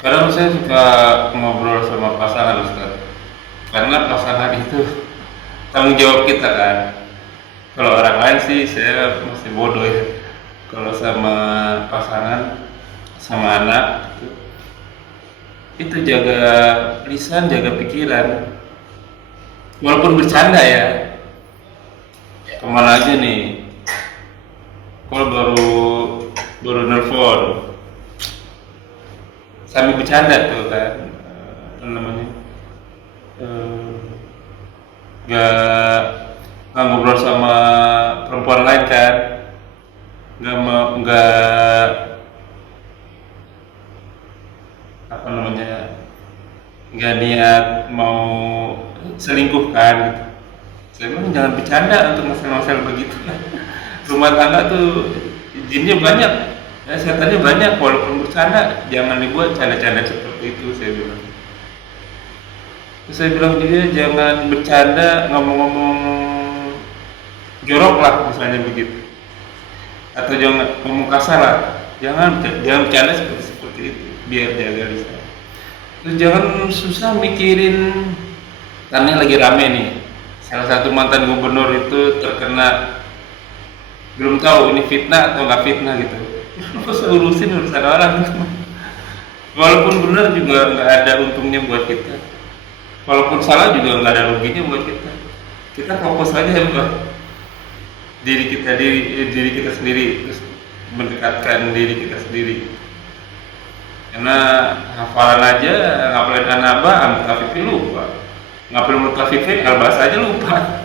Kadang saya suka ngobrol sama pasangan Ustaz, karena pasangan itu tanggung jawab kita kan. Kalau orang lain sih saya masih bodoh ya. Kalau sama pasangan, sama anak, itu jaga lisan, jaga pikiran. Walaupun bercanda ya, kemana aja nih? Kalau baru nelfon, sambil bercanda tuh kan, apa namanya? eh, nggak nggak ngobrol sama perempuan lain kan, nggak apa namanya, nggak niat mau selingkuh kan gitu. Saya bilang jangan bercanda untuk masalah-masalah begitu. Rumah tangga tuh jinnya banyak, ya, setannya banyak. Walaupun bercanda jangan dibuat canda-canda seperti itu, saya bilang. Terus saya bilang juga jangan bercanda ngomong-ngomong jorok lah misalnya begitu, atau jangan ngomong kasar lah, jangan bercanda seperti itu, biar jaga lisan. Terus jangan susah mikirin, karena lagi rame nih, salah satu mantan gubernur itu terkena, belum tahu ini fitnah atau nggak fitnah gitu. Nggak usah urusin urusan orang. Walaupun benar juga nggak ada untungnya buat kita, walaupun salah juga nggak ada ruginya buat kita. Kita fokus aja ya buat diri kita sendiri, terus mendekatkan diri kita sendiri. Karena hafalan aja, ngapalin anaba al-mutafifi lupa, ngapalin mutafifi albas aja lupa.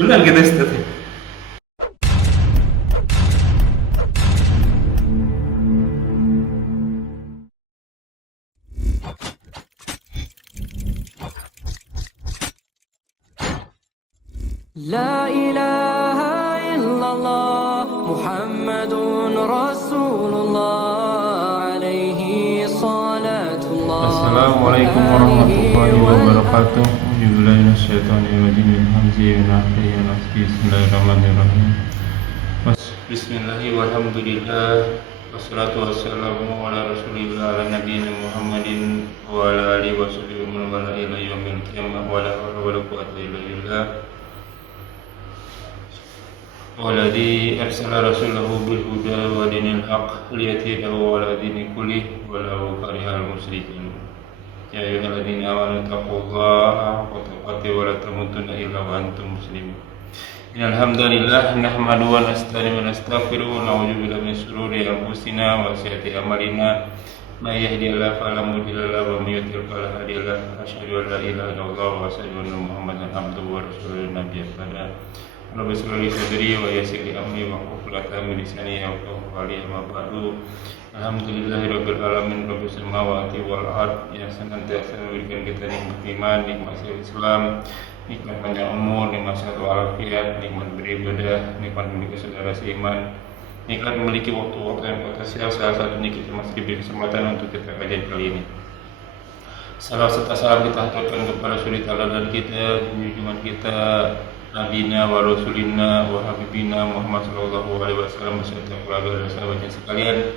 Benar kita Ustaz. لا إله إلا الله محمد رسول الله عليه صلاة الله. Assalamualaikum warahmatullahi wabarakatuh. Bismillahirrahmanirrahim. Bismillahirrahmanirrahim. Walhamdulillah. Wassalatu wassalamu ala rasulillah ala nabiyina Muhammadin wa ala alihi wa sahbihi wa man wala ila yaumil qiyamah wa la hawla wa la quwwata illa billah. Walladzi arsala rasulahu bil huda wa dinil haqq liyudhhirahu 'ala dini kullih walau karihal musyrikun. Ya ayyuhalladzina amanu taqullaha haqqa tuqatih wa la tamutunna illa wa antum muslimun. Innal hamdalillah nahmaduhu wa nasta'inu wa nastaghfiruh wa na'udzu billahi min shururi anfusina wa sayyiati a'malina. May yahdihillahu fala mudilla lahu wa may yudlil fala hadiya lahu. Asyhadu an la ilaha illallah wa asyhadu anna Muhammadan abduhu wa rasuluhu nabiyyan ba'da. Rabbi shrah li sadri wa yassir li amri wahlul 'uqdatam min lisani yafqahu qawli. Amma ba'du. Alhamdulillahirabbil alamin, rabbis samawati wal ard, yang senantiasa memberikan kita nikmat iman, nikmat Islam, nikmat panjang umur, nikmat sehat walafiat, nikmat beribadah, nikmat memiliki saudara seiman, nikmat memiliki waktu-waktu yang potensial. Salah satunya kita masih diberi kesempatan untuk kita kajian kali ini. Salam serta salam kita haturkan kepada suri tauladan kita, junjungan kita, Nabina wa Rasulina wa Habibina Muhammad sallallahu alaihi wasallam beserta keluarga dan sahabatnya sekalian,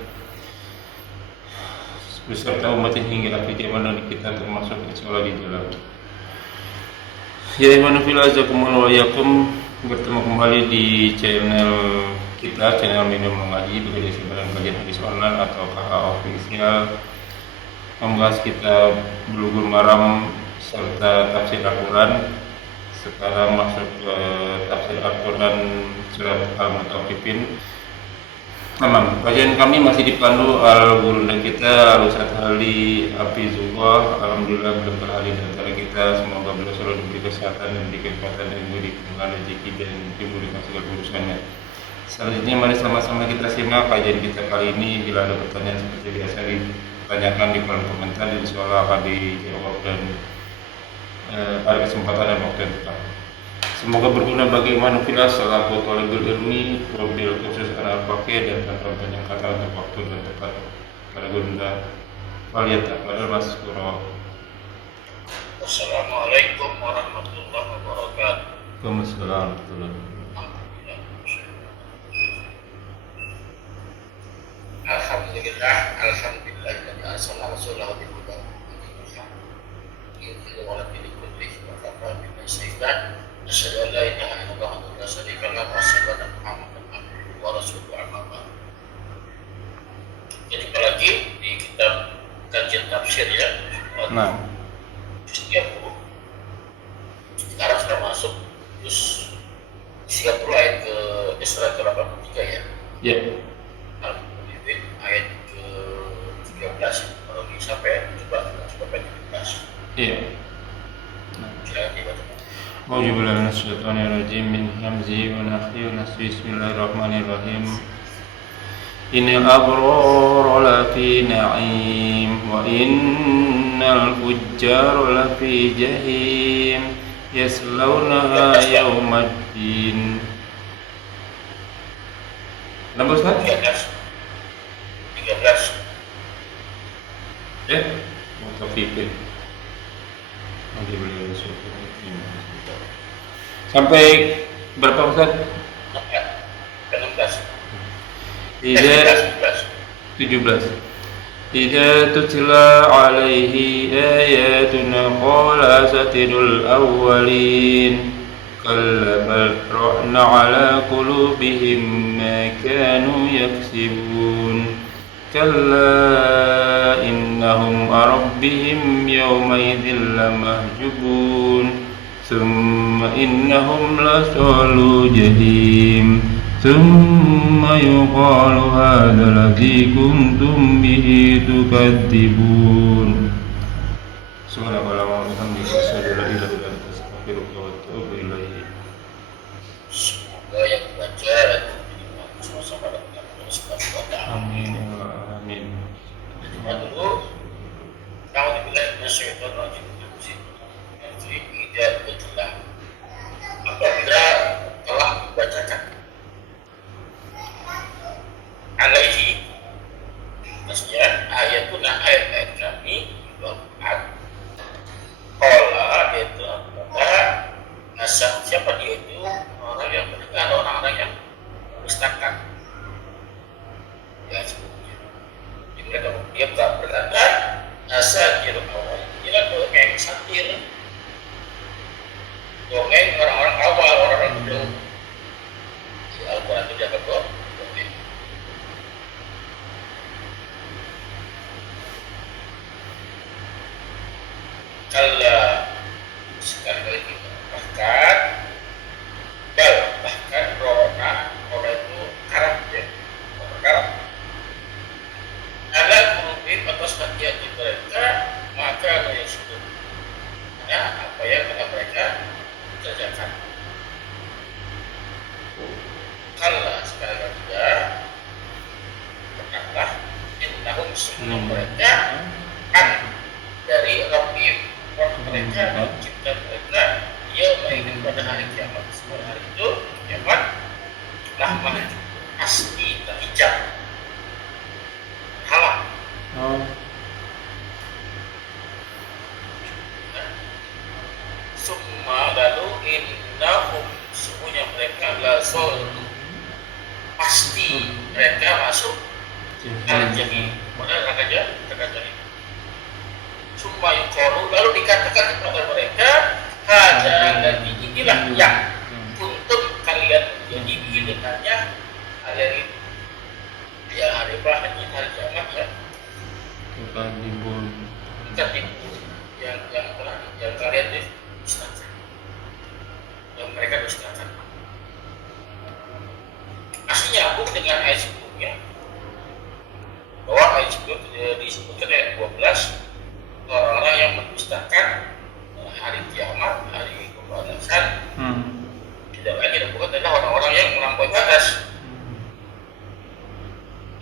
beserta umatnya hingga akhir zaman, dan kita termasuk insyaallah di dalam. Ya iman fil azakumullah wa yakum, bertemu kembali di channel kita, channel Minum Mengaji, bekerja sama kajian hadis online atau KA official, membahas kitab Bulughul Maram serta tafsir Al-Quran. Sekarang masuk ke tafsir Al-Quran surat Al-Mutaffifin. Kajian kami masih dipandu al-guru dan kita Al-Ustaz Ali Hafizullah. Alhamdulillah beliau berada di antara kita. Semoga beliau selalu diberi kesehatan dan diberi kekuatan dan diberi kemudahan rezeki dan diberikan segala urusannya. Selanjutnya mari sama-sama kita simak kajian kita kali ini. Bila ada pertanyaan seperti biasa ditanyakan di kolom komentar, insyaallah akan dijawab dan pada kesempatan dan waktu yang tepat. Semoga berguna bagi manusia selaku thalibul ilmi, wabil khusus anak pakai dan tanpa banyak kata untuk waktu dan tepat. Pada guna waliyata pada mas kuro. Assalamualaikum warahmatullahi wabarakatuh. Waalaikumsalam. Alhamdulillah, alhamdulillah. الذي أرسل رسوله بالهدى ودين الحق ليظهره على الدين كله وكفى بالله شهيدا أشهد أن لا إله إلا الله وحده لا شريك له وأشهد أن محمدا عبده ورسوله أما بعد. Jadi apalagi di kitab kajian tafsir ya, Nah, setiap buku sekarang sudah masuk juz 30 ayat ke Isra ke 83 ya. ya. Al-Mu'min ayat ke 13 kalau sampai 17 sampai 17. Iya. Silakan dibaca. A'udzubillahi minasyaitonirrajim min hamzihi wa nafthihi wa nafthihi. Bismillahirrahmanirrahim. Innal abrara lafi na'im wa innal fujjara lafi jahim yaslawnaha yawmaddin. Nambah Ustaz? 13. Mutafikin. Sampai berapa Ustaz? 16. Tidak 17. Idza tutla alaihi ayatuna qala satirul awwalin kalla bal ra'na ala qulubihim ma kanu yaksibun kalla innahum rabbihim yawmaidhin lamahjubun thumma innahum lasalul jahim ثم يقال هذا الذي كنتم به تكذبون. سبحانك اللهم وبحمدك أشهد أن لا إله إلا أنت أستغفرك وأتوب إليك. Semoga yang baca sama-sama dengan Allah. Amin. Amin. Kita dulu A'udzubillahi minasyaitonir rajim. Tidak betul. Apabila telah dibacakan alaihi maksudnya ayatuna ayat kami Al-Quran qala itu kata nasab siapa dia itu orang yang mendengar orang-orang yang mendustakan ya sebutnya jadi mereka dia berkata asatir awal inilah dongeng satir dongeng orang-orang awal orang-orang dulu di Al-Quran itu dia kata kalla sekali lagi bahkan rona itu karam ya karam ada kurubin atas hati mereka maka ada sudah ya apa yang telah mereka kerjakan kalla sekali lagi ya berkata innahum semua mereka kan dari Rabbim mereka mencipta mereka dia mainin pada hari kiamat semua hari itu kiamat rahmah pasti tak hijab halal summa lalu innahum semuanya mereka lasul pasti mereka masuk al-jahim mana neraka summa yuqalu lalu dikatakan kepada mereka hada dan inilah yang untuk kalian jadi dengannya hari ya hari hari kiamat ya Tukadibun. yang kalian dustakan yang mereka dustakan aslinya nyambung dengan ayat sebelumnya bahwa ayat sebelumnya disebutkan ayat 12 orang-orang yang mendustakan hari kiamat, hari pembalasan tidak lain tidak bukan adalah orang-orang yang melampaui batas.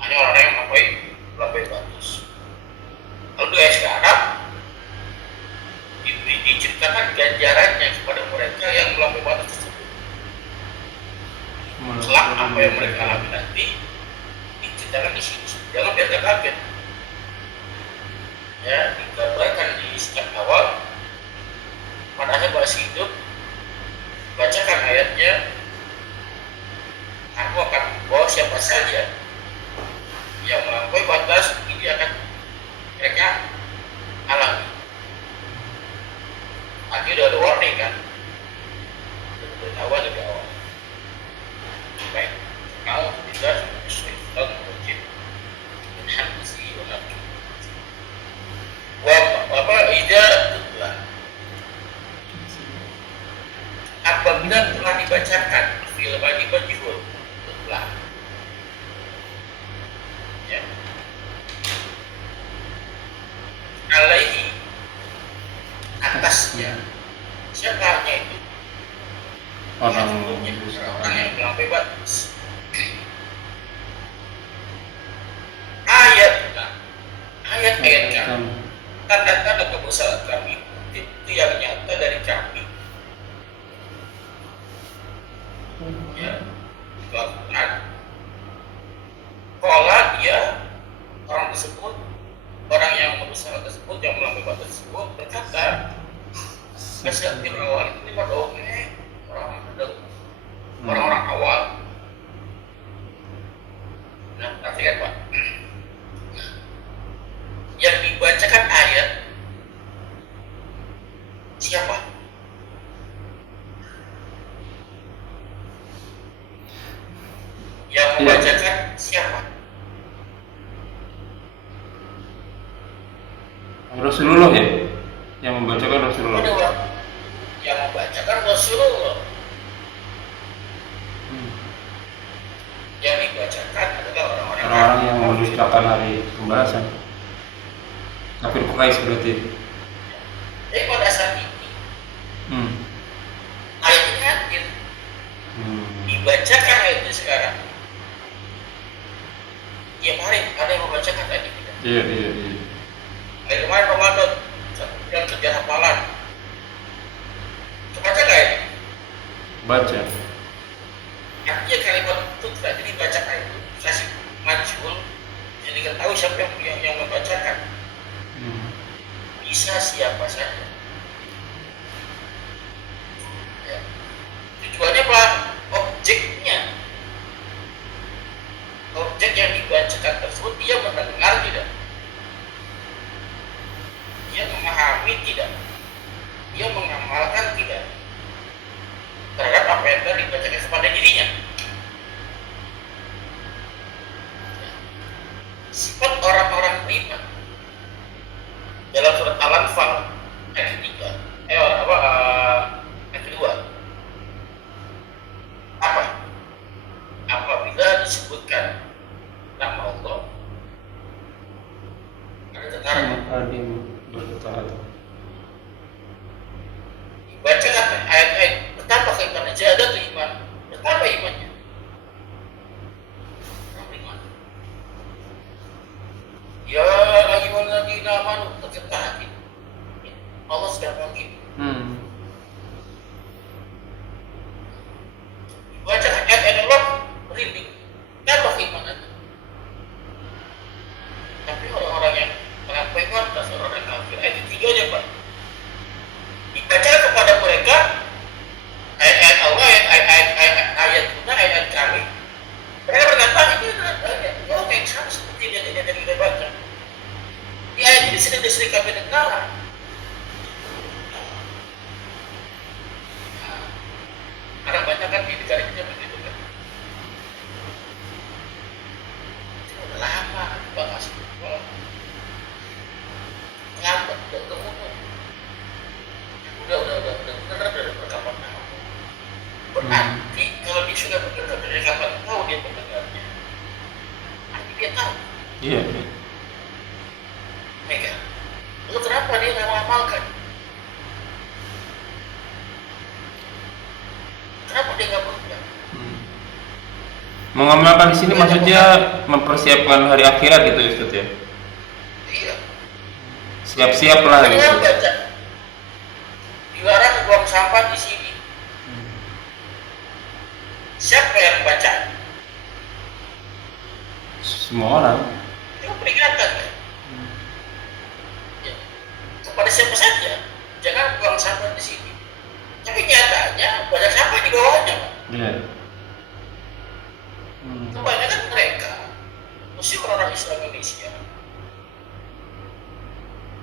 Hanya orang yang melampaui batas. Lalu di ayat sekarang diceritakan ganjarannya kepada mereka yang melampaui batas tersebut. Kelak apa yang mereka alami nanti diceritakan di sini. Jangan biarkan kaget. Ya, digambarkan di setiap awal padahal masih hidup bacakan ayatnya aku akan membawa siapa saja yang melampaui batas ini akan ya. Alaihi, atasnya. Siapa hanya itu? Orang Orang yang bilang bebas. Ayat-ayat kami, tanda-tanda kebesaran kami itu yang nyata dari kami. Ya, itu Al-Quran. Kalau dia orang tersebut, orang yang berusaha tersebut, yang melakukan ibadah tersebut berkata, kesetir awal itu lima dongeng orang-orang awal. Nah, perhatikan Pak. Yang dibacakan ayat siapa? Yang membacakan siapa? Rasulullah ya? Yang membacakan Rasulullah. Yang membacakan Rasulullah. Yang dibacakan adalah orang-orang yang mendustakan hari pembalasan. Kafir Quraisy berarti. Jadi pada saat ini ayat ini hadir, dibacakan ayat ini sekarang. Tiap hari ada yang membacakan ayat ini. Iya. Hari kemarin Ramadan, satu bulan kerja hafalan. Baca nggak ini? Baca. Artinya kalimat itu tidak jadi baca ayat itu kasih majul, jadi kita tahu siapa yang membacakan. Bisa siapa saja. Ya. Tujuannya apa? Objeknya. Objek yang dibacakan tersebut dia mendengar tidak? Dia memahami tidak? Dia mengamalkan tidak? Terhadap apa yang telah dibacakan kepada dirinya. Sifat orang-orang beriman dalam surat Al-Anfal ayat 3, ayat kedua. Apa? Apabila disebutkan nama Allah, ada tentara berkata. dibacakan ayat-ayat betapa keimanan jadah itu iman, betapa imannya. Ya ayyuhalladzina amanu taqullaha. Allah sudah panggil. Baca ayat Allah merinding. Tambah keimanannya. Tapi orang-orang yang mengabaikan dasar orang kafir, ayat 3-nya Pak, dibaca kepada mereka ayat-ayat Allah, ayat kami. Mereka berkata ini adalah yang sama seperti yang kita baca. Di ayat ini sering kami dengar. Karena banyak kan di negara kita begitu kan. Udah lama bahas ngambek udah kemudian. Udah berkapan tahun. Berarti kalau dia sudah berdekat dari kapan tahu dia mendengarnya. Arti dia tahu. Iya. Mega. Lalu kenapa dia nggak mengamalkan? Kenapa dia nggak berubah? Mengamalkan di sini maksudnya mempersiapkan hari akhirat gitu Ustaz ya. Iya. Siap-siap lah Dia gitu. baca. Dilarang buang sampah di sini. Siapa yang baca? Semua orang. Itu peringatan kan? Ya. Kepada siapa saja, jangan buang sampah di sini. Tapi nyatanya banyak sampah di bawahnya, Pak. Iya. Kebanyakan mereka, mesti orang Islam Indonesia,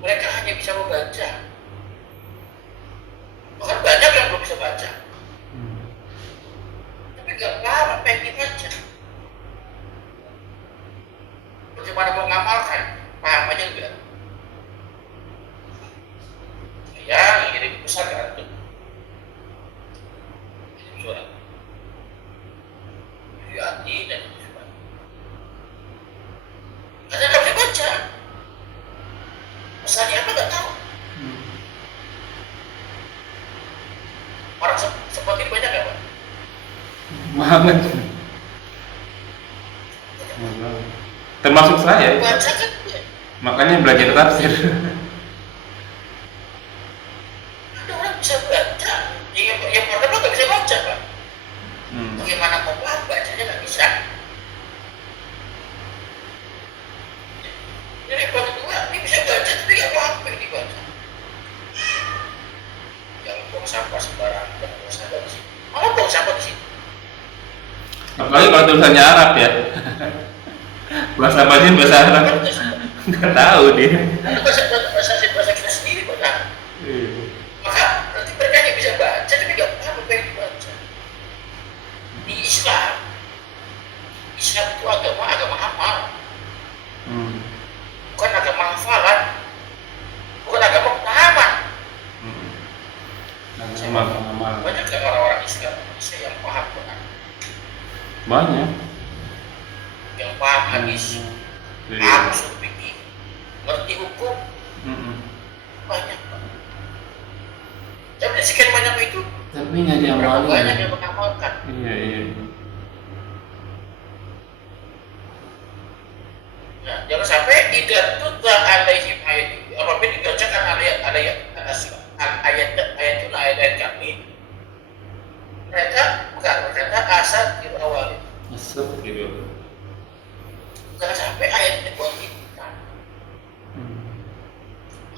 mereka hanya bisa membaca. Bahkan banyak yang belum bisa baca. Tapi gak paham apa yang dibaca. Bagaimana mau ngamalkan? Paham aja enggak? Ya, ini besar kan tuh. Ini surat. Hati dan banget. Termasuk saya, Baca kan ya. makanya belajar tafsir. Ada orang bisa baca. Yang pertama nggak bisa baca, Pak. Bagaimana mau paham bacanya nggak bisa. Jadi yang kedua, ini bisa baca tapi nggak paham apa yang dibaca. Yang buang sampah sembarangan, jangan buang sampah di sini. Malah buang sampah di sini. Apalagi kalau tulisannya Arab ya. Bahasa apa bahasa Arab? Nggak tahu dia. Itu bahasa kita sendiri, Pak. Maka nanti mereka hanya bisa baca tapi nggak paham apa yang dibaca. Di Islam itu agama amal, bukan agama hafalan, bukan agama pemahaman. Banyak kan orang-orang Islam yang paham Quran, Banyak. yang paham hadis, paham usul fikih, ngerti hukum, banyak. Tapi dari sekian banyak itu, Tapi nggak berapa diamalin. banyak yang mengamalkan? Iya. Nah, jangan sampai tidak tutla alaihim ayat, apabila dibacakan ayat kami, mereka berkata asal di awal. Asap gitu. Jangan sampai ayat ini buat kita.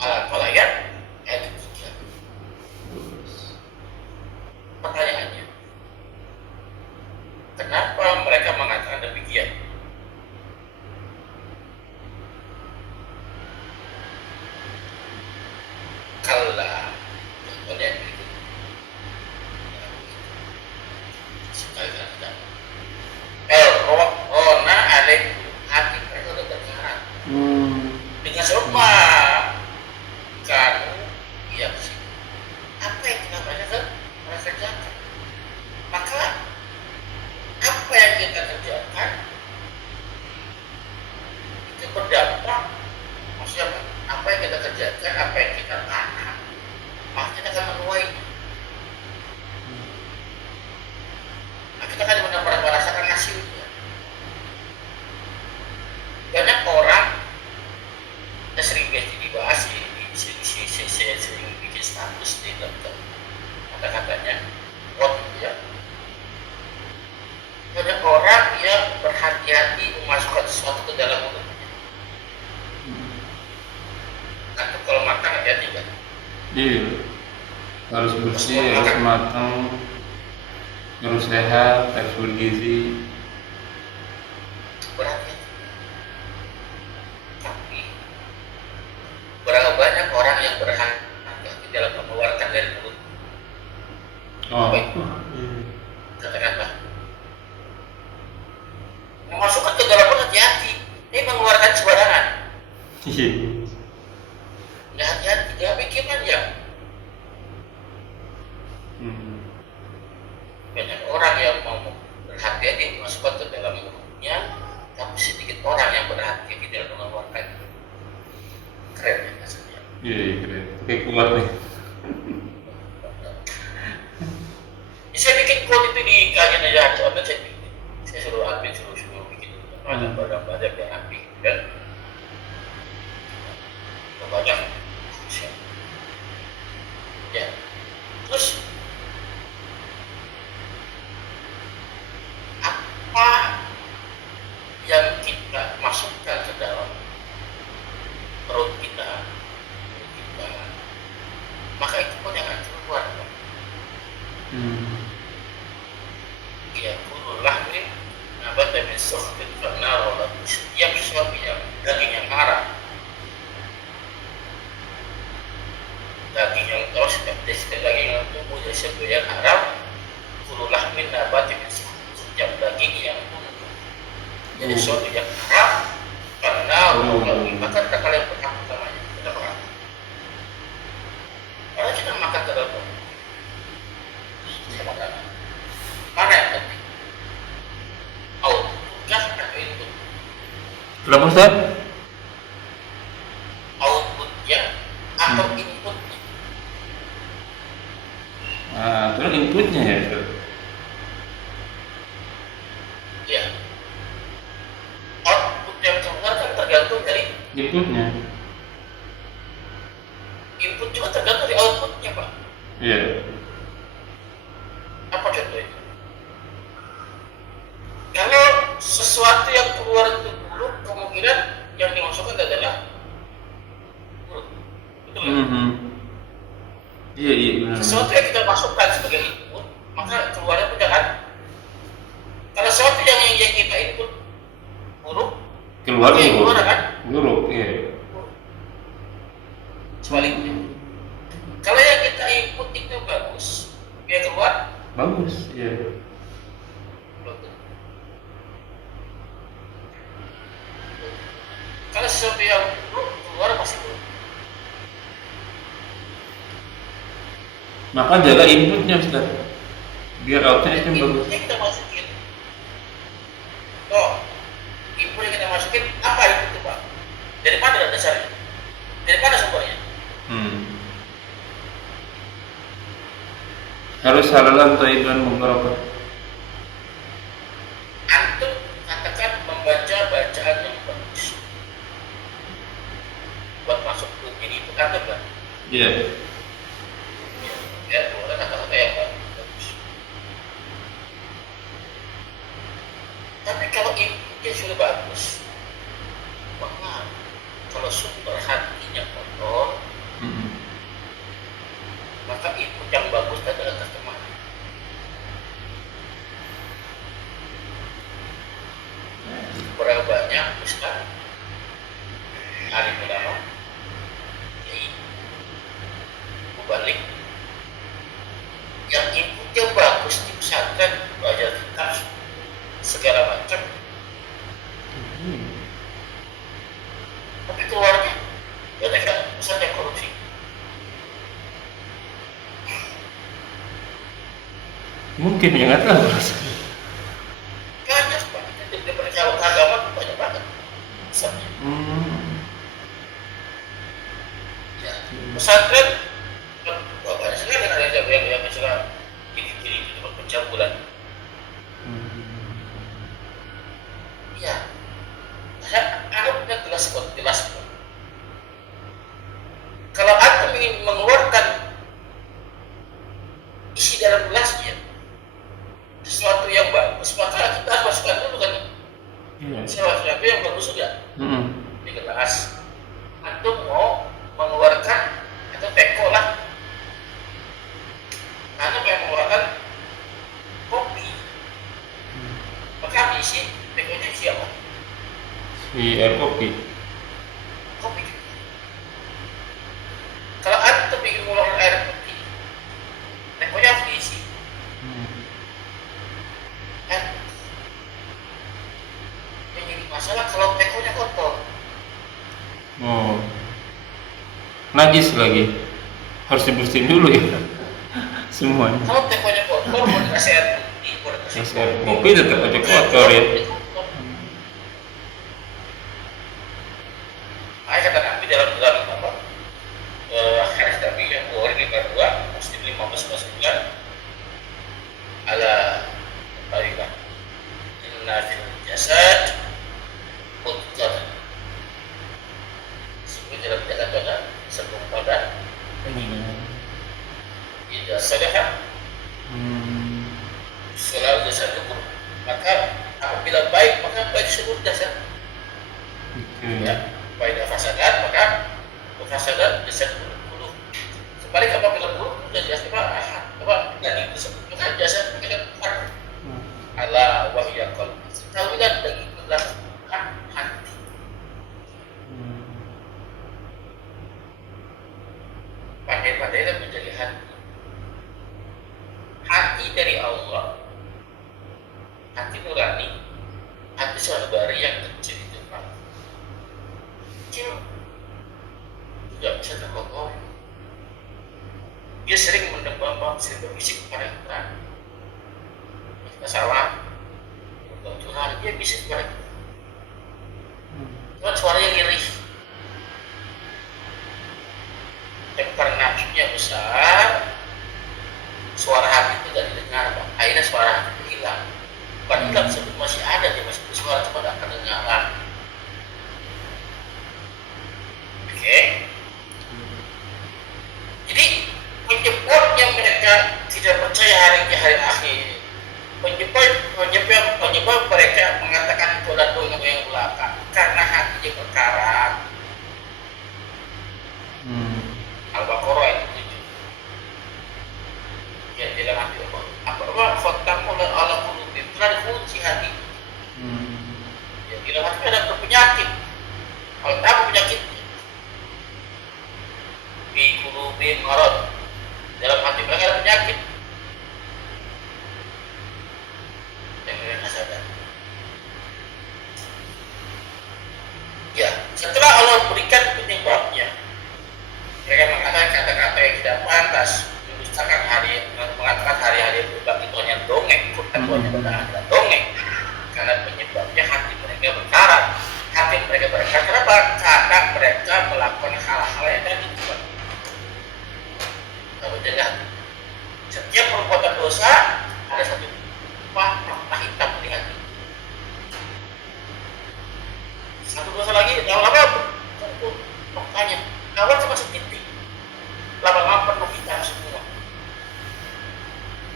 Kalau ayat ketiga. Pertanyaannya, kenapa mereka mengatakan demikian? Kalla, contohnya berikut. Sekali kata, Rona alaikum, hati mereka sudah terkarat. Dengan sebab kamu yang apa yang kita mereka kerjakan, maka apa yang kita kerjakan itu berdampak. Maksudnya apa yang kita kerjakan, apa yang kita tanam, maka kita akan menuai. Nah, kita akan merasakan hasilnya. Banyak orang, kita sering dibahas sering bikin status di dalam kata-katanya, ya. Banyak orang yang berhati-hati memasukkan sesuatu ke dalam mulutnya. Atau kalau makan hati-hati kan? Iya. Harus bersih, harus matang, harus sehat, harus bergizi. Berhati-hati. Tapi berapa banyak orang yang berhati-hati dalam mengeluarkan dari mulut? Baik. Katakanlah, memasukkan ke dalam mulut hati-hati, ini mengeluarkan sembarangan. Iya. Nggak hati-hati, dia bikin aja. Banyak orang yang mau berhati-hati memasukkan ke dalam mulutnya, tapi sedikit orang yang berhati-hati dalam mengeluarkan. Keren ya maksudnya. Iya, keren. Kayak kuat nih. Saya bikin quote itu di kajian aja, coba saya bikin. Saya suruh admin suruh bikin. Ada badan yang ambil, kan? Banyak. Ya. Terus apa yang kita masukkan ke dalam perut kita, maka itu pun yang akan keluar. Ya, kulullah min nabata min suhtin fannar, setiap sesuatu yang daging yang haram, daging yang setiap daging yang tumbuh dari sesuatu yang haram, kulullah min nabata min suhtin, setiap daging yang tumbuh dari sesuatu yang haram, fannar, maka kalian berhak utamanya. Kenapa? Kalau kita makan terlalu, saya makan. Mana yang penting? Outputnya atau input? Berapa Ustaz? Outputnya atau inputnya? Nah, terus inputnya ya Ustaz. tergantung dari Inputnya. input, juga tergantung dari outputnya, Pak. Iya. Apa contohnya? Kalau sesuatu yang keluar itu buruk, kemungkinan yang dimasukkan adalah buruk. Betul nggak? Iya benar. Sesuatu yang kita masukkan sebagai input, maka keluarnya pun jangan. Kalau sesuatu yang kita input buruk, Keluar yang buruk. keluar kan Buruk, iya. sebaliknya. Kalau yang kita input itu bagus, dia keluar Bagus, iya. bagus. Kalau sesuatu yang buruk keluar pasti buruk. Maka jaga inputnya, Ustaz. Biar outputnya itu yang bagus. Inputnya kita masukin. Input yang kita masukin apa itu, Pak? Dari mana dasarnya? Dari mana sumbernya? Harus halalan thayyiban mubarakah. Antum katakan membaca bacaan yang bagus buat masuk ke jadi itu antum kan? Iya. Ya, keluar kata-kata yang bagus. Tapi kalau inputnya sudah bagus, maka kalau sumber hatinya kotor, maka input yang bagus adalah terjemahan. Berapa banyak Ustaz, alim ulama, kiai, mubalik yang inputnya bagus di pesantren, belajar kitab segala macam, tapi keluarnya ketika pesantren korupsi. Mungkin ya, nggak tahu. Banyak Pak, di perjalanan agama banyak banget. Misalnya, ya, pesantren banyak sekali ada yang misalnya kiri-kiri itu pencabulan. Iya, saya punya jelas kok. Kalau antum ingin mengeluarkan isi dalam gelasnya sesuatu yang bagus, maka kita harus masukkan dulu kan sesuatu yang bagus juga di gelas. Antum mau mengeluarkan atau teko lah, antum yang mengeluarkan kopi, maka diisi tekonya siapa? Si air kopi. Kopi. Kalau antum ingin mengeluarkan air putih, tekonya harus diisi. Yang jadi masalah kalau tekonya kotor. Oh. Najis lagi. Harus dibersihin dulu ya. Semuanya. Kalau tekonya kotor, mau dikasih air putih, mau dikasih Air kopi tetap aja kotor ya. Kata Nabi dalam apa? Hadis Nabi yang Bukhari 52, Muslim 15/9. Ala baiklah. Inna fil jasad mudghah. Sebelum dalam jasad ada sebelum badan. Jika sedekah selalu jasad itu, maka apabila baik maka baik seluruh jasad. Ya, baik fasadat maka fasadat jasad buruk. Sebaliknya apabila buruk jasad apa jadi tersebut maka jasad kita ala wahya qalbi. Tahulah bagi itulah hati. Pandai-pandailah menjadi hati. Hati dari Allah, hati nurani, hati sanubari yang kecil itu Pak. Kecil tidak bisa terkontrol. Dia sering mendembang, sering berbisik kepada kita. Kita salah, curhat, dia bisik kepada kita. Cuma suaranya lirih. Dan karena nafsunya besar, suara hati itu tidak didengar, Pak. Akhirnya suara hati itu hilang. Bukan hilang, sebut masih ada, dia masih bersuara, cuma tidak kedengaran. Setelah Allah berikan penyebabnya, mereka mengatakan kata-kata yang tidak pantas, mendustakan mengatakan hari-hari berbagi itu hanya dongeng, Quran itu hanya benar dongeng. Karena penyebabnya hati mereka berkarat. Hati mereka berkarat. Kenapa? Karena mereka melakukan hal-hal yang tadi. Kalau tidak, setiap perbuatan dosa ada satu noktah hitam di hati. Satu dosa lagi, lama-lama tentu noktanya. Awal cuma setitik, lama-lama penuh hitam semua.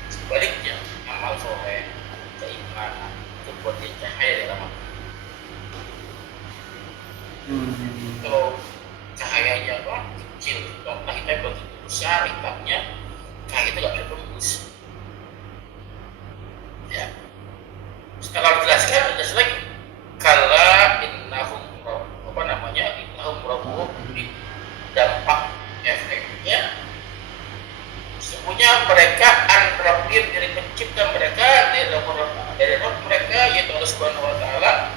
Sebaliknya, amal soleh, keimanan itu buat dia cahaya dalam hati. Kalau cahayanya kecil, noktah hitam begitu besar hitamnya, cahaya itu nggak bisa tembus. Ya. Setelah dijelaskan, jelas lagi. Kala innahum rabbuhum dampak efeknya. Sesungguhnya mereka an-rabbihim dari pencipta mereka dari Rabb mereka yaitu Allah Subhanahu wa taala.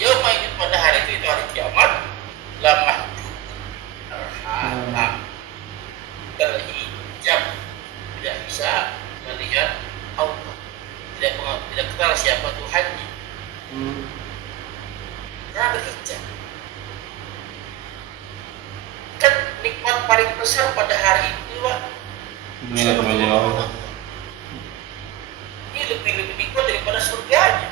Yauma ini pada hari itu hari kiamat lamah terhijab, tidak bisa melihat Allah, tidak kenal siapa Tuhannya. Karena terhijab. Kan nikmat paling besar pada hari itu Pak, Melihat wajah Allah. ini lebih nikmat daripada surganya.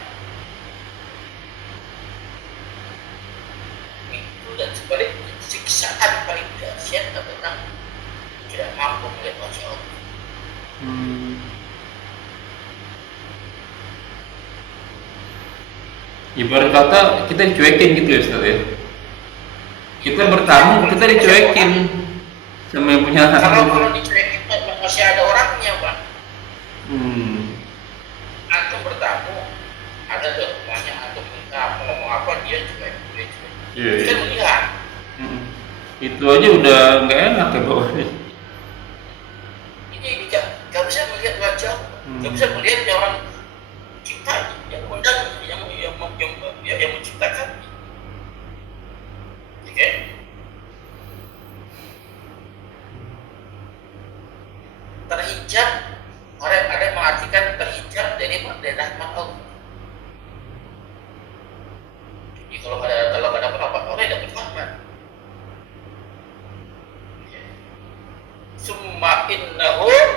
Itu dan sebaliknya siksaan paling dahsyat tentang tidak mampu melihat wajah Allah. Ibarat kata kita dicuekin gitu ya Ustaz ya. Kita bertamu, kita dicuekin sama yang punya hak. Kalau dicuekin masih ada orangnya Pak. Antum bertamu, ada tuh rumahnya, antum minta ngomong apa dia juga boleh. Iya. Kita melihat. Itu aja udah nggak enak ya bawahnya. Ini nggak bisa melihat wajah, nggak bisa melihat orang kita yang undang, yang menciptakan. Oke? Terhijab, ada yang mengartikan terhijab dari rahmat Allah. Jadi kalau ada apa-apa, orang dapat rahmat. Summa innahum,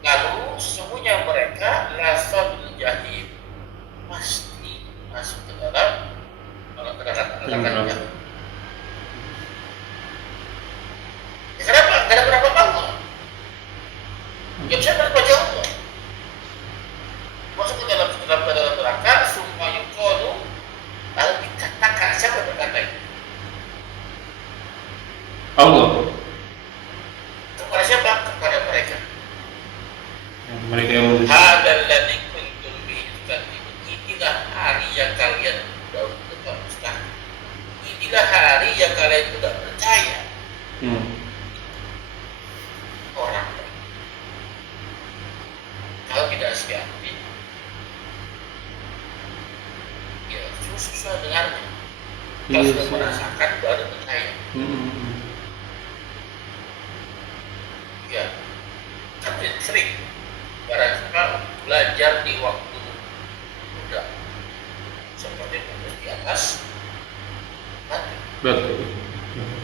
lalu sesungguhnya mereka lasadul jahim, pasti masuk ke dalam neraka jahim. Ya kenapa? Gak ada berapa Allah. Ya bisa berbaca Allah. Masuk ke dalam neraka, summa yuqalu, lalu dikatakan, siapa berkata itu? Allah. Kepada siapa? Kepada mereka. Mereka yang menulis. Hadzal ladzi kuntum bihi tukadzibun. Inilah hari yang kalian tidak percaya. Inilah hari yang kalian tidak percaya. Orang kalau tidak hati, ya susah dengarnya. Kalau Iya, sudah merasakan baru percaya. Ya, kan sering barangkali belajar di waktu muda, seperti fokus di atas batu. Betul.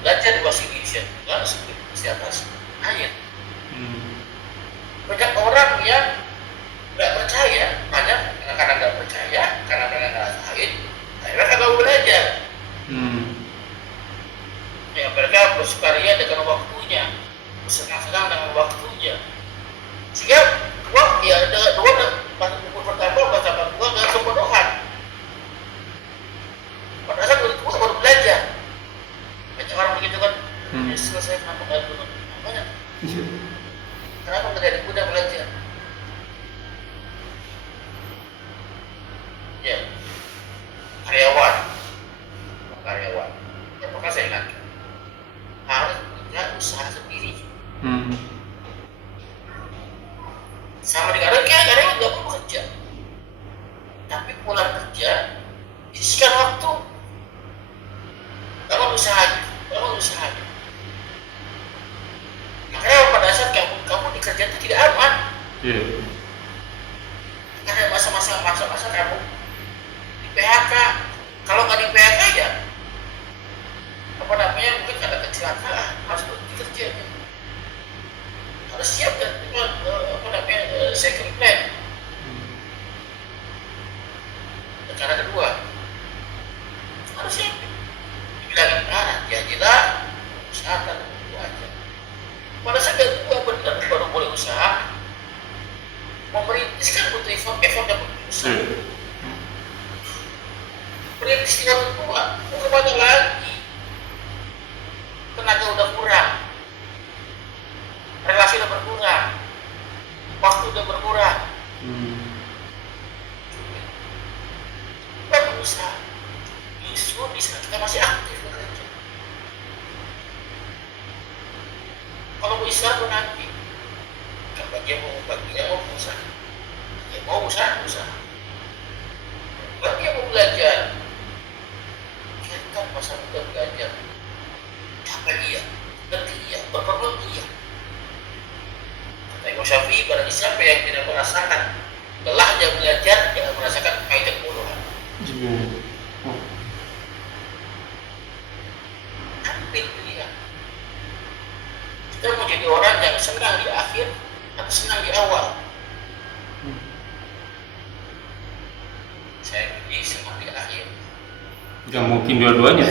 Belajar di bahasa Indonesia, nggak seperti di atas ayat. Banyak orang yang nggak percaya, banyak karena nggak percaya, karena nggak ngerasain, akhirnya kagak belajar. Ya, mereka bersukaria dengan waktunya, bersenang-senang dengan waktunya. Sehingga ya dua pas umur pertama, pas sama dua nggak kepenuhan. Pada saat kedua baru belajar. Banyak orang begitu kan, selesai kenapa nggak dulu? Banyak. Kenapa nggak dari muda belajar? Ya, karyawan. Apakah saya ingatkan? Harus punya usaha sendiri. Sama dengan karyawan nggak perlu kerja, tapi pulang kerja disisikan waktu bangun usahanya. Makanya pada saat kamu di kerjaan itu tidak aman. Iya. Karena masa-masa kamu di PHK. Kalau nggak di PHK ya mungkin ada kecelakaan, harus berhenti kerjanya. Harus siap dan second plan. Cara kedua harus siap. Dibilangin janjilah usahakan itu aja. Pada saat kedua benar baru boleh usaha. Mau merintis kan butuh effort dan butuh usaha. Merintis tinggal kedua, mau kemana lagi? Tenaga udah kurang, relasi udah berkurang, waktu udah berkurang. Kita berusaha. Justru di saat kita masih aktif bekerja. Kalau mau istirahat pun nanti, kalau dia mau usaha, dia mau usaha. Kalau dia mau belajar, kita masa muda belajar. Capek iya, ngerti iya, berkorban iya. Kata Imam Syafi'i, barang siapa yang tidak merasakan belahnya belajar, jangan merasakan pahitnya kebodohan. Ambil pilihan. Kita mau jadi orang yang senang di akhir atau senang di awal. Saya pilih senang di akhir. Gak mungkin dua-duanya.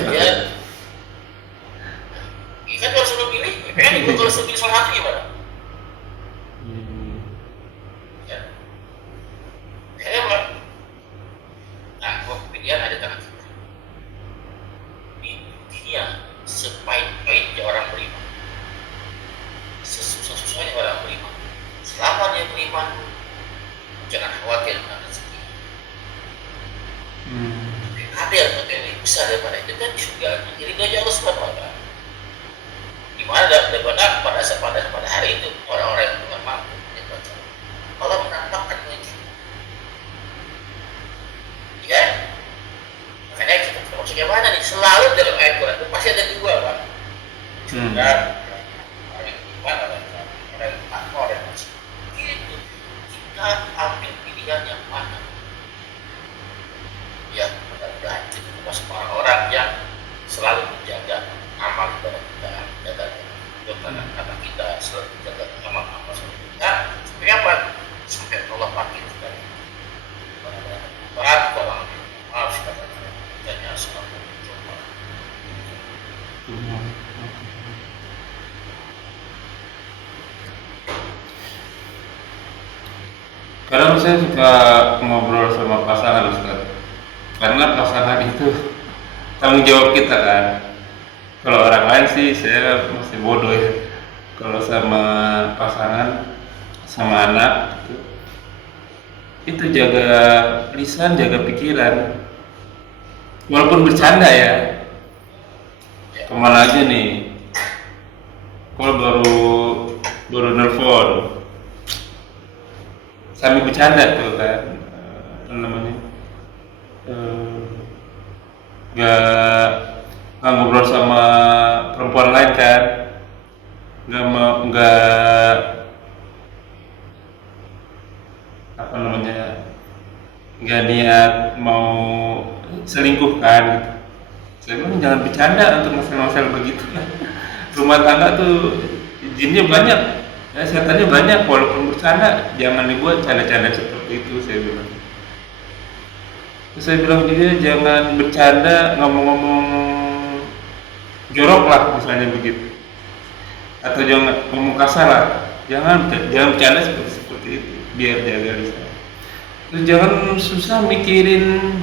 Kan kalau sudah pilih, kalau sudah pilih salah satu gimana? Ya. Hebat. Nah, pilihan ada tangan kita. Di dunia sepahit-pahitnya orang beriman, sesusah-susahnya orang beriman, selama dia beriman, jangan khawatir tentang rezeki. Ada yang lebih besar daripada itu kan surga. Jadi dia Allah Subhanahu wa Ta'ala. Di mana daripada pada hari itu orang-orang yang bukan mampu Allah menampakkan wajah. Ya, makanya kita termasuk yang mana nih? Selalu dalam ayat Quran itu pasti ada dua, Pak. Dan orang yang makmur dan masih. Gitu. Kita ambil pilihan yang mana? Ya, mudah-mudahan kita termasuk orang-orang yang selalu menjaga amal ibadah kita, menjaga kata kita, selalu menjaga amal kita. Sampai apa? Sampai Allah panggil kita. Berat kalau maaf kata kita selalu mencoba. Kadang saya suka ngobrol sama pasangan, Ustaz. Karena pasangan itu tanggung jawab kita kan. Kalau orang lain sih saya masih bodoh ya. Kalau sama pasangan, sama anak itu jaga lisan, jaga pikiran. Walaupun bercanda ya. Kemana aja nih? Kalau baru nelfon, sambil bercanda tuh kan, apa namanya? Nggak ngobrol sama perempuan lain kan, nggak apa namanya, nggak niat mau selingkuh kan gitu. Saya bilang jangan bercanda untuk masalah-masalah begitu. Rumah tangga tuh jinnya banyak, ya, setannya banyak. Walaupun bercanda jangan dibuat canda-canda seperti itu, saya bilang. Terus saya bilang juga jangan bercanda ngomong-ngomong jorok lah misalnya begitu, atau jangan ngomong kasar lah, jangan bercanda seperti itu, biar jaga lisan. Terus jangan susah mikirin,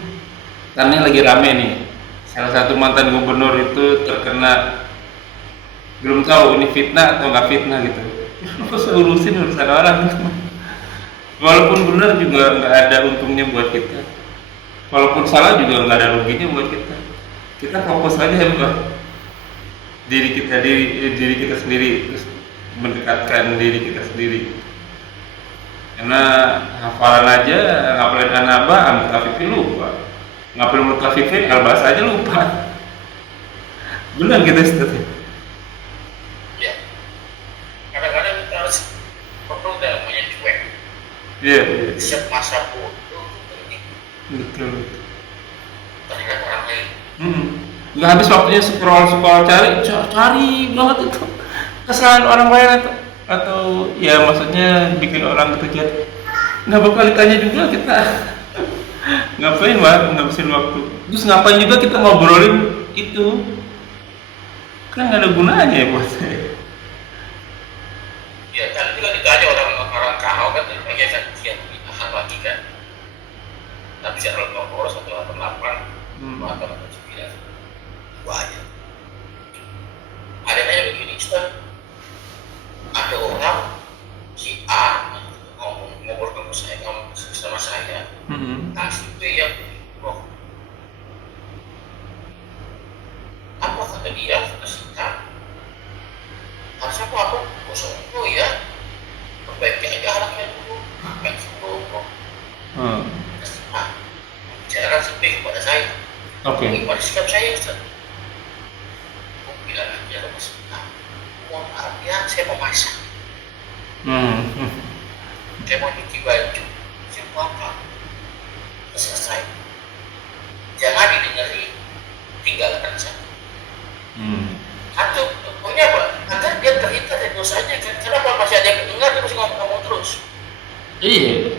karena lagi rame nih, salah satu mantan gubernur itu terkena, belum tahu ini fitnah atau nggak fitnah gitu. Apa usah urusin urusan orang gitu. Walaupun benar juga nggak ada untungnya buat kita, walaupun salah juga nggak ada ruginya buat kita. Kita fokus aja ya, diri kita sendiri, terus mendekatkan diri kita sendiri. Karena hafalan aja, ngapalin An-Naba, Al-Mutaffifin lupa, ngapalin Mutaffifin, Al-Bas aja lupa. Benar gitu Ustaz. Ya, kadang-kadang kita harus perlu namanya cuek. Iya. Setiap masa bodoh penting Betul. terhadap orang lain. Nggak habis waktunya scroll cari banget itu kesalahan orang lain atau ya maksudnya bikin orang terjadi. Nggak bakal ditanya juga kita ngapain ngabisin waktu. Terus ngapain juga kita ngobrolin itu, kan nggak ada gunanya ya buat saya. Ya kan juga ditanya orang kahau kan ya kan dia pilihan lagi kan. Tapi saya kalau poros 188 atau 9 banyak. Ada nanya begini, Ustaz. Ada orang si A ngobrol sama saya, si B yang oh, apa kata dia kata si A? Harusnya aku kosong ya, perbaiki aja anaknya dulu, kayak gitu. Si A bicarakan si B kepada saya. Oke. Gimana sikap saya, Ustaz? Aku bilang aja sama si A, mohon maaf ya, saya mau masak. Saya mau cuci baju, saya mau apa? Selesai. Jangan didengerin, tinggalkan saja. Atau pokoknya apa? Agar dia terhindar dari dosanya kan? Kenapa masih ada yang mendengar dia masih ngomong terus? Iya.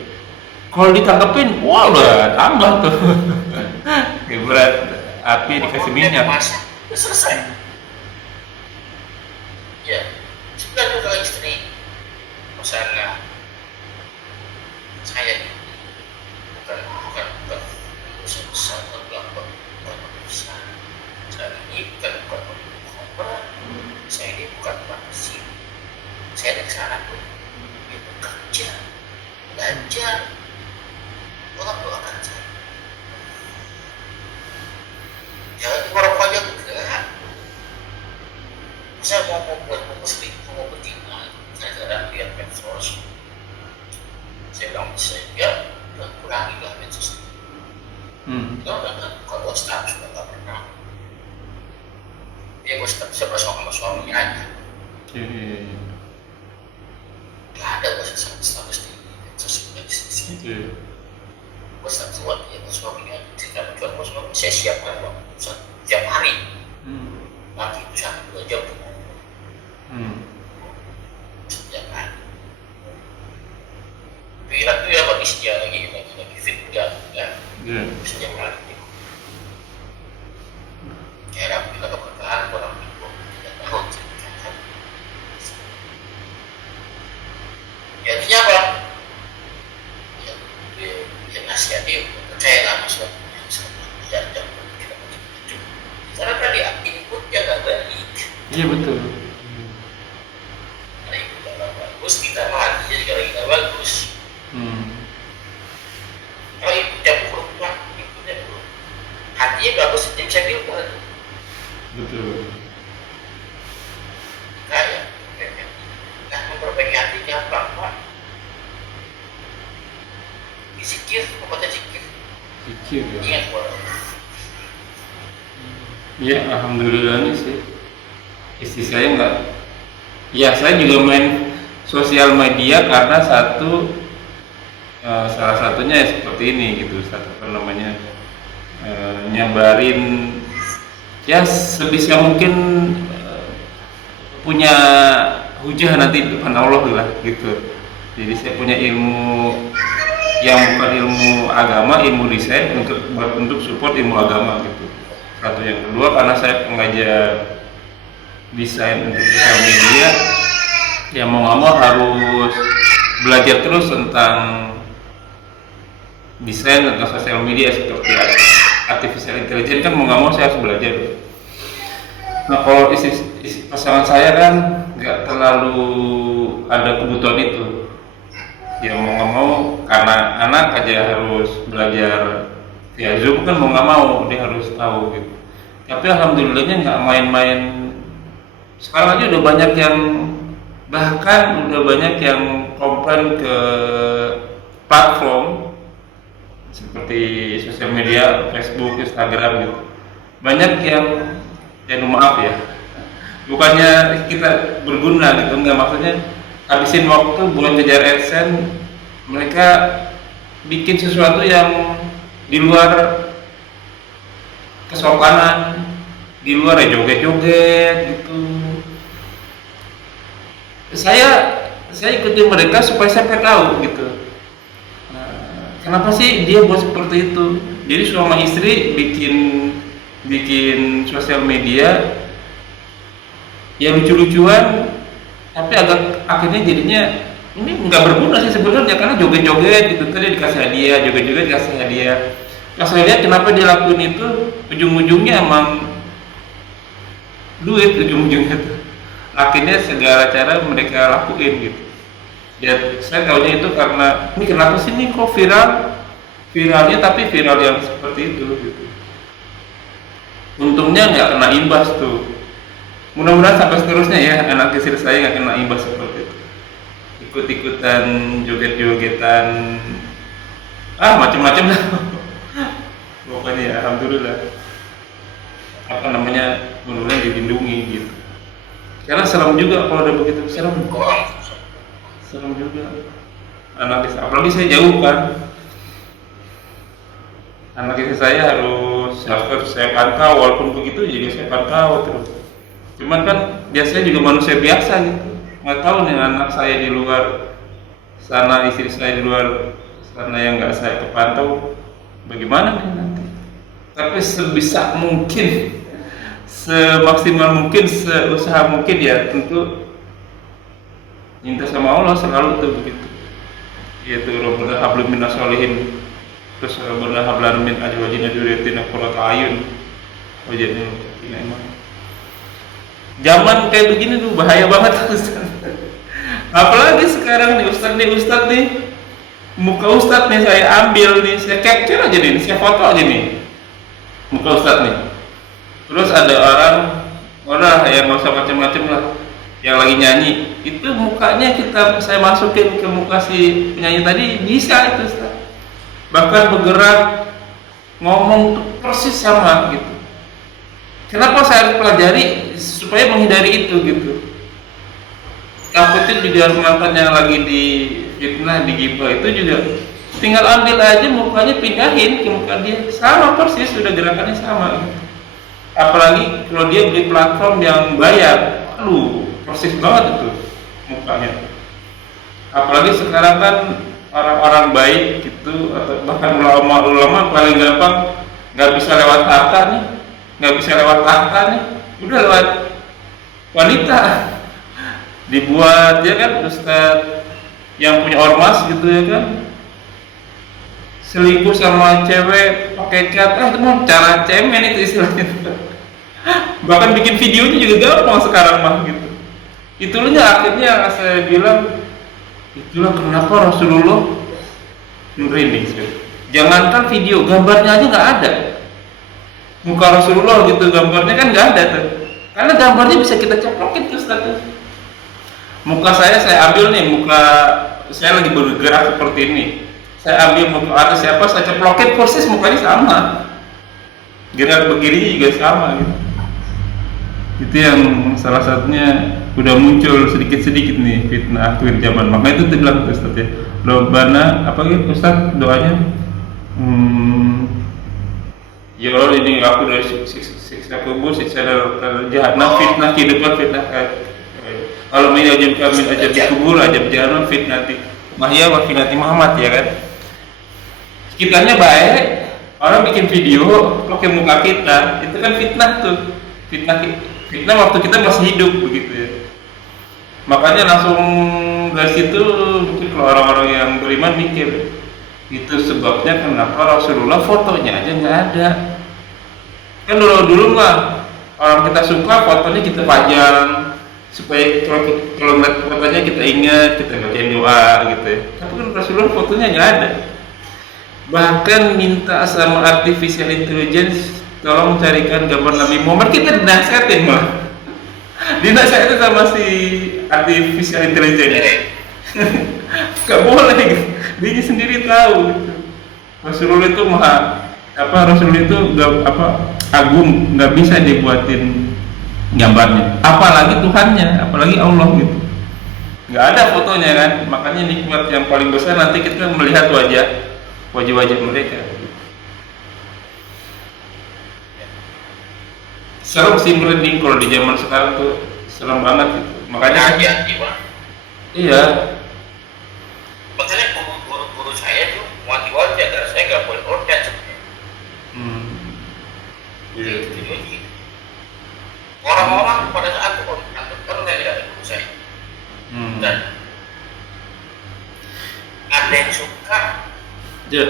Kalau ditangkepin, wah udah tambah tuh. Kayak berat api dikasih minyak. Masak, selesai. Ya, sebentar juga istri masalah saya ini bukan urusan besar atau bukan besar. Saya ini bukan pengkhotbah. Saya ini bukan manusia. Saya dari sana pun bekerja, belajar. Orang doakan saya. Jangan merokok aja enggak. Saya mau membuat selingkuh, mau betina. Saya kadang lihat medsos. Saya bilang saya kurangi lah medsos. Kalau status sudah nggak pernah. Dia status sama suaminya aja. Nggak ada status di medsos ini. Status buat dia suaminya. Jika menjual suami, saya siapkan waktu setiap hari. Nanti itu 1-2 jam. Setiap hari. Bilang tuh ya bagi dia lagi fit ya. Setiap hari. Kayak kita keberkahan orang itu tidak tahu ceritakan. Jadinya apa? Ya nasihati percayalah mas suaminya ya jangan kita macam-macam. Karena tadi inputnya nggak balik. Iya betul. Karena inputnya nggak bagus, kita mati jadi kalau kita bagus. Kalau inputnya buruk, hatinya bagus, dia bisa filter. Betul. Kayak, nah memperbaiki hati gampang pak. Zikir, membaca zikir. Zikir ya. Ingat kepada Iya, alhamdulillah nih sih. Istri saya nggak. Ya saya juga main sosial media karena salah satunya ya seperti ini gitu. Namanya nyabarin ya sebisa mungkin punya hujah nanti di depan Allah lah gitu. Jadi saya punya ilmu yang bukan ilmu agama, ilmu desain untuk support ilmu agama gitu. Satu, yang kedua karena saya pengajar desain untuk sosial media, ya mau nggak mau harus belajar terus tentang desain tentang sosial media seperti artificial intelligence kan mau nggak mau saya harus belajar. Nah kalau isi pasangan saya kan nggak terlalu ada kebutuhan itu. Ya mau nggak mau karena anak aja harus belajar via Zoom kan mau nggak mau dia harus tahu gitu. Tapi alhamdulillahnya nggak main-main. Sekarang aja udah banyak yang bahkan udah banyak yang komplain ke platform seperti sosial media, Facebook, Instagram gitu. Banyak yang maaf ya, bukannya kita berguna gitu, enggak, maksudnya habisin waktu buat ngejar AdSense, mereka bikin sesuatu yang di luar kesopanan, di luar ya joget-joget gitu. Saya ikutin mereka supaya saya tahu gitu. Kenapa sih dia buat seperti itu? Jadi suami istri bikin sosial media ya lucu-lucuan, tapi akhirnya jadinya ini nggak berguna sih sebenarnya, karena joget-joget gitu, tadi dikasih hadiah, joget-joget dikasih hadiah. Pas saya lihat kenapa dia lakuin itu, ujung-ujungnya emang duit, ujung-ujungnya tuh. Akhirnya segala cara mereka lakuin gitu. Ya saya tahunya itu karena ini kenapa sih nih kok viralnya tapi viral yang seperti itu gitu. Untungnya nggak kena imbas tuh. Mudah-mudahan sampai seterusnya ya anak istri saya nggak kena imbas seperti itu. Ikut-ikutan joget-jogetan, macam-macam lah. Pokoknya ya, alhamdulillah. Mudah-mudahan dilindungi gitu. Karena serem juga kalau ada begitu, serem juga. Anak istri, apalagi saya jauh kan. Anak istri saya harus saya pantau, walaupun begitu juga saya pantau terus. Cuman kan biasanya juga manusia biasa gitu, nggak tahu nih anak saya di luar sana, istri saya di luar sana yang nggak saya kepantau, bagaimana nih nanti. Tapi sebisa mungkin, semaksimal mungkin, seusaha mungkin ya tentu minta sama Allah selalu tuh begitu, yaitu Rabbana hablum minas sholihin, terus Rabbana hablan min azwajina dzurriyyatina qurrata ayun waj'alna lil muttaqina imama. Zaman kayak begini tuh bahaya banget Ustaz. Apalagi sekarang nih Ustaz nih, muka Ustaz nih saya ambil nih, saya capture aja nih, saya foto aja nih muka Ustaz nih. Terus ada orang yang nggak usah macam-macam lah, yang lagi nyanyi, itu mukanya saya masukin ke muka si penyanyi tadi, bisa itu Ustaz. Bahkan bergerak, ngomong tuh persis sama gitu. Kenapa saya harus pelajari supaya menghindari itu gitu. Takutnya juga mantan yang lagi di fitnah, di ghibah itu juga tinggal ambil aja mukanya, pindahin ke muka dia, sama persis, sudah gerakannya sama gitu. Apalagi kalau dia beli platform yang bayar, persis banget itu mukanya. Apalagi sekarang kan orang-orang baik gitu, atau bahkan ulama paling gampang nggak bisa lewat harta nih, udah lewat wanita. Dibuat ya kan Ustaz yang punya ormas gitu ya kan, selingkuh sama cewek pakai cat, itu mau cara cemen itu istilahnya. Bahkan bikin videonya juga gampang sekarang mah gitu. Itulah akhirnya saya bilang, itulah kenapa Rasulullah merinding. Jangankan video, gambarnya aja nggak ada. Muka Rasulullah gitu, gambarnya kan nggak ada tuh. Karena gambarnya bisa kita ceplokin ke Ustaz. Muka saya ambil nih, muka saya lagi bergerak seperti ini. Saya ambil muka artis siapa, saya ceplokin persis mukanya sama. Gerak begini juga sama gitu. Itu yang salah satunya udah muncul sedikit-sedikit nih fitnah akhir zaman. Makanya itu dibilang Ustaz ya, Rabbana apa gitu Ustaz doanya, ya Allah ini aku dari siksa kubur, siksa jahanam, fitnah kehidupan, fitnah kalau min ajab kami ajab kubur, ajab jahanam, fitnah mahya wa fitnah Muhammad ya kan. Kitanya baik, orang bikin video pakai muka kita, itu kan fitnah tuh, fitnah waktu kita masih hidup begitu ya. Makanya langsung dari situ mungkin kalau orang-orang yang beriman mikir, itu sebabnya kenapa Rasulullah fotonya aja nggak ada. Kan dulu mah orang kita suka fotonya kita pajang supaya kalau ngeliat fotonya kita ingat, kita bacain doa gitu ya. Tapi kan Rasulullah fotonya nggak ada. Bahkan minta sama artificial intelligence tolong carikan gambar Nabi Muhammad, kita dinasihatin mah. Dinasihatin sama si artificial intelligence. Gak boleh gitu. Dia sendiri tahu gitu. Rasulullah itu Rasulullah itu agung, nggak bisa dibuatin gambarnya, apalagi Tuhannya, apalagi Allah gitu. Nggak ada fotonya kan, makanya nikmat yang paling besar nanti kita melihat wajah-wajah mereka. Serem sih merinding kalau di zaman sekarang tuh, serem banget gitu. Makanya hati-hati Pak. iya, Makanya guru-guru saya tuh wanti-wanti agar saya nggak boleh organ sebenarnya. iya. Jadi orang-orang pada saat itu pernah lihat guru saya. Dan ada yang suka, Ya.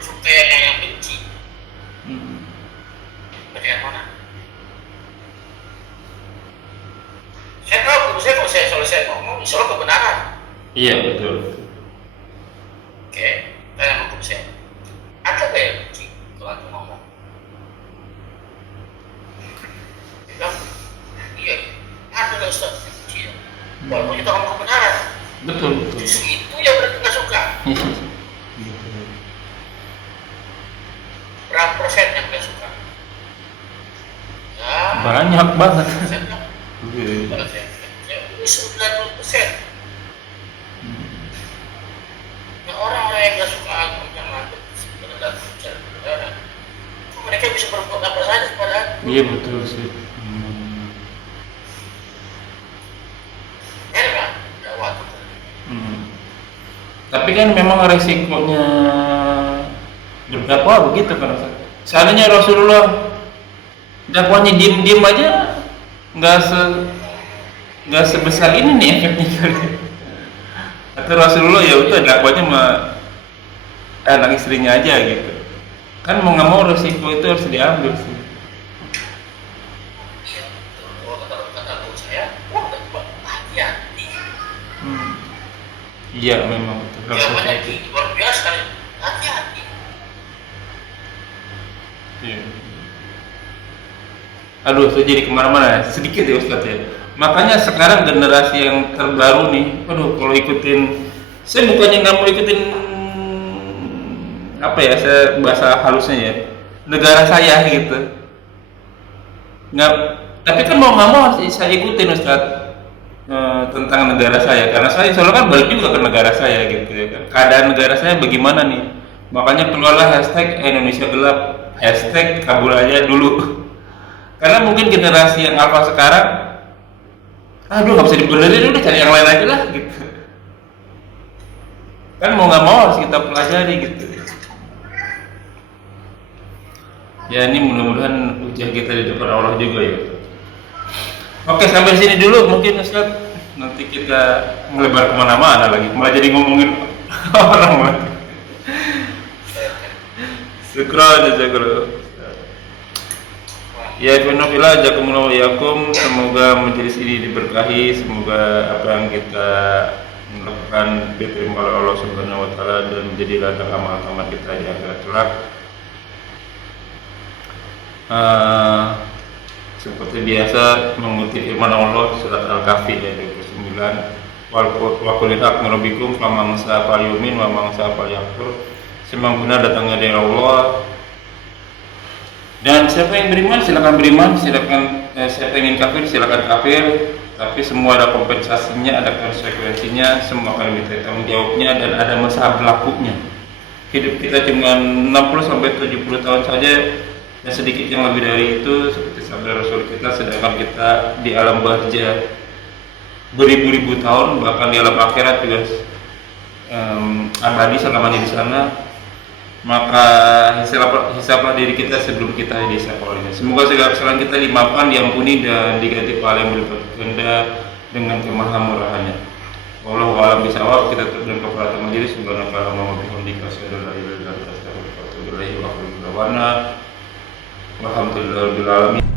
suka yang benci. Bagaimana? Saya tahu guru saya kalau saya selesai ngomong, insya Allah kebenaran. Iya betul. Oke, tanya sama guru saya. Ada nggak yang benci kalau aku ngomong? Dia bilang, iya, ada nggak Ustaz yang benci ya? Walaupun kita ngomong kebenaran. Betul. Justru itu yang berarti nggak suka. Berapa persen yang nggak suka? Ya, Banyak banget. saya bilang, kalau saya 90%. Nah, orang-orang yang nggak suka aku yang ngantuk sebenarnya bicara kebenaran, mereka bisa berbuat apa saja kepada aku. Iya betul sih. Enak, dakwah itu. Tapi kan memang resikonya berdakwah begitu kan Ustaz. Seandainya Rasulullah dakwahnya diem-diem aja nggak sebesar ini nih efeknya kan. Atau Rasulullah ya udah dakwahnya sama anak istrinya aja gitu. Kan mau nggak mau resiko itu harus diambil sih. Iya, kalau kata guru saya, wah hati-hati. Iya memang betul. Jawabannya luar biasa, hati-hati. Iya. Aduh, saya jadi kemana-mana sedikit ya Ustadz ya. Makanya sekarang generasi yang terbaru nih, aduh kalau ikutin, saya bukannya nggak mau ikutin apa ya, saya bahasa halusnya ya, negara saya gitu. Nggak, tapi kan mau nggak mau harus saya ikutin Ustadz tentang negara saya, karena saya soalnya kan balik juga ke negara saya gitu ya kan. Keadaan negara saya bagaimana nih? Makanya keluarlah hashtag Indonesia Gelap, hashtag kabur aja dulu. Karena mungkin generasi yang alpha sekarang, aduh nggak bisa dibenerin, udah cari yang lain aja lah gitu. Kan mau nggak mau harus kita pelajari gitu. Ya ini mudah-mudahan ujian kita di depan Allah juga ya. Oke, sampai sini dulu mungkin Ustaz. Nanti kita melebar kemana-mana lagi, malah jadi ngomongin orang lagi. Syukran jazakallah. Ya ibnufillah jazakumullah yakum, semoga majelis ini diberkahi, semoga apa yang kita melakukan diterima oleh Allah Subhanahu wa taala dan menjadi ladang amal-amal kita di akhirat kelak. Seperti biasa mengutip firman Allah surat Al-Kahfi ayat 29, wa qul haq rabbikum faman sha'a falyu'min wa man sha'a falyakfur. Semang benar datangnya dari Allah, dan siapa yang beriman silakan beriman, siapa yang ingin kafir silakan kafir, tapi semua ada kompensasinya, ada konsekuensinya, semua akan diminta tanggung jawabnya dan ada masa berlakunya. Hidup kita cuma 60-70 tahun saja, dan sedikit yang lebih dari itu seperti sabda Rasul kita, sedangkan kita di alam barzah beribu-ribu tahun, bahkan di alam akhirat juga abadi selamanya di sana. Maka hisaplah diri kita sebelum kita dihisap olehnya. Semoga segala kesalahan kita dimaafkan, diampuni dan diganti pahala yang berlipat ganda dengan kemahamurahannya. Wallahu a'lam bishawab. Kita tutup dengan kafaratul majelis. Subhanakallahumma wa bihamdika asyhadu an la ilaha illa anta astaghfiruka wa atubu ilaik. Wa atubu ilaik. Walhamdulillahirabbil alamin.